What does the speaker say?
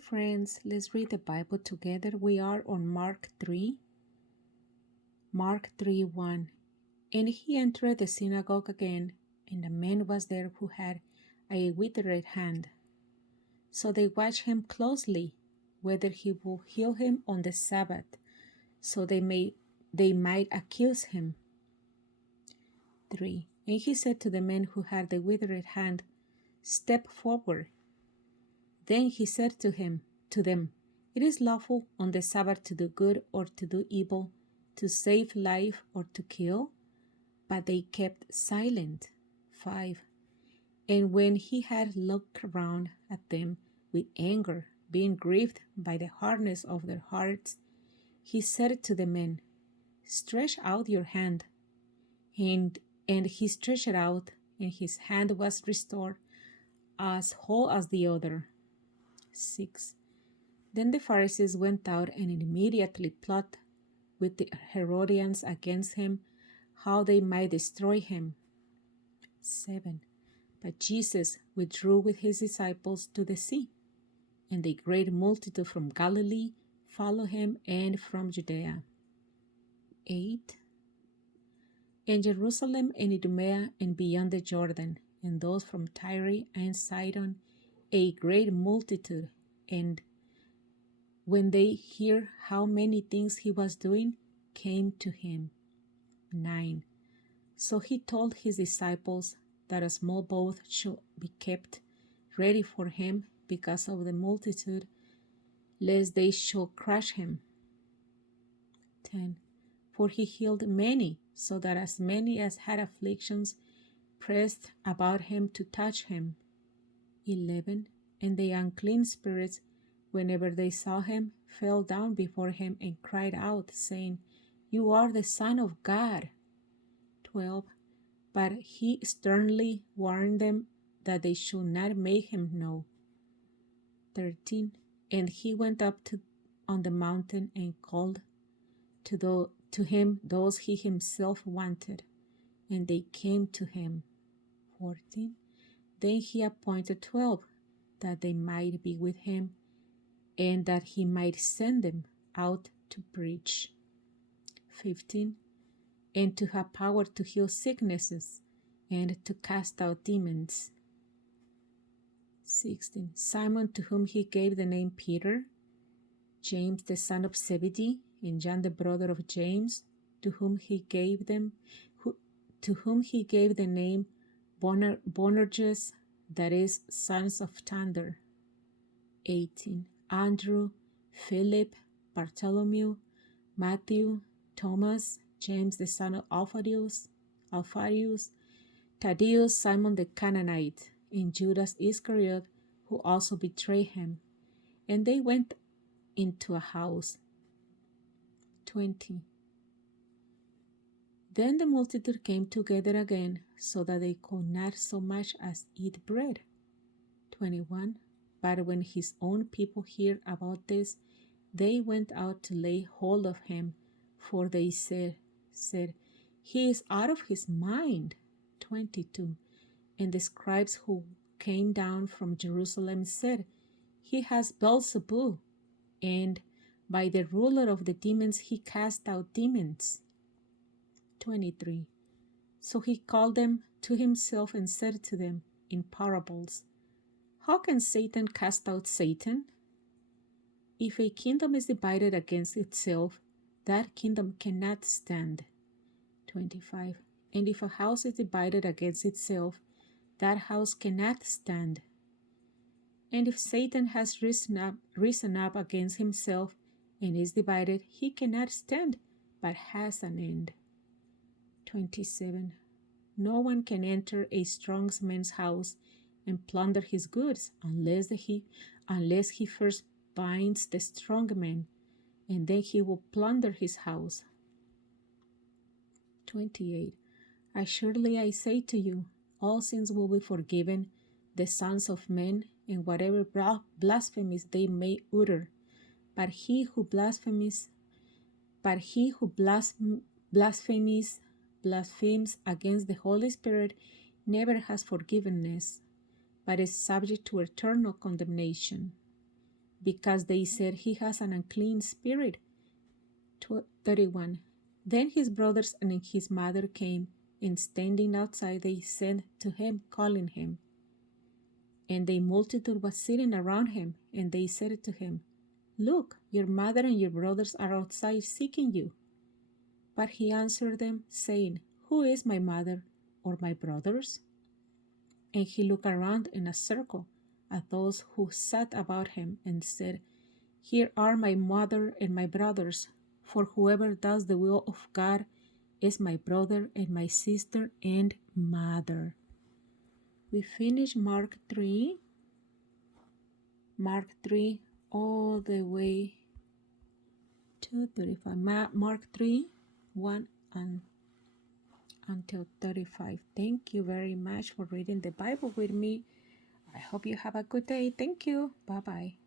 Friends, let's read the Bible together. We are on Mark 3. Mark 3 1. And he entered the synagogue again, and a man was there who had a withered hand. So they watched him closely, whether he would heal him on the Sabbath, so they might accuse him. 3. And he said to the man who had the withered hand, Step forward. Then he said to them, It is lawful on the Sabbath to do good or to do evil, to save life or to kill. But they kept silent. 5. And when he had looked around at them with anger, being grieved by the hardness of their hearts, he said to the men, Stretch out your hand. And he stretched it out, and his hand was restored, as whole as the other. 6. Then the Pharisees went out and immediately plotted with the Herodians against him, how they might destroy him. 7. But Jesus withdrew with his disciples to the sea, and a great multitude from Galilee followed him, and from Judea. 8. And Jerusalem and Idumea and beyond the Jordan, and those from Tyre and Sidon, a great multitude, and when they heard how many things he was doing, came to him. 9. So he told his disciples that a small boat should be kept ready for him because of the multitude, lest they should crush him. 10. For he healed many, so that as many as had afflictions pressed about him to touch him. 11. And the unclean spirits, whenever they saw him, fell down before him and cried out, saying, You are the Son of God. 12. But he sternly warned them that they should not make him know. 13. And he went up on the mountain and called to him those he himself wanted, and they came to him. 14. Then he appointed 12, that they might be with him, and that he might send them out to preach. 15. And to have power to heal sicknesses, and to cast out demons. 16. Simon, to whom he gave the name Peter, James the son of Zebedee, and John the brother of James, to whom he gave the name Boanerges, that is, sons of thunder. 18. Andrew, Philip, Bartholomew, Matthew, Thomas, James the son of Alphaeus, Thaddeus, Simon the Canaanite, and Judas Iscariot, who also betrayed him. And they went into a house. 20. Then the multitude came together again, so that they could not so much as eat bread. 21. But when his own people heard about this, they went out to lay hold of him, for they said, He is out of his mind. 22. And the scribes who came down from Jerusalem said, He has Beelzebub, and by the ruler of the demons he cast out demons. 23. So he called them to himself and said to them in parables, How can Satan cast out Satan? If a kingdom is divided against itself, that kingdom cannot stand. 25. And if a house is divided against itself, that house cannot stand. And if Satan has risen up against himself and is divided, he cannot stand, but has an end. 27. No one can enter a strong man's house and plunder his goods unless he first binds the strong man, and then he will plunder his house. 28. Assuredly I say to you, all sins will be forgiven the sons of men, and whatever blasphemies they may utter. But he who blasphemes against the Holy Spirit never has forgiveness, but is subject to eternal condemnation. because they said he has an unclean spirit. 31. Then his brothers and his mother came, and standing outside they sent to him, calling him. And the multitude was sitting around him, and they said to him, Look, your mother and your brothers are outside seeking you. But he answered them, saying, Who is my mother or my brothers? And he looked around in a circle at those who sat about him, and said, Here are my mother and my brothers, for whoever does the will of God is my brother and my sister and mother. We finish Mark 3, all the way to 35. Mark 3, 1 until 35. Thank you very much for reading the Bible with me. I hope you have a good day. Thank you. Bye-bye.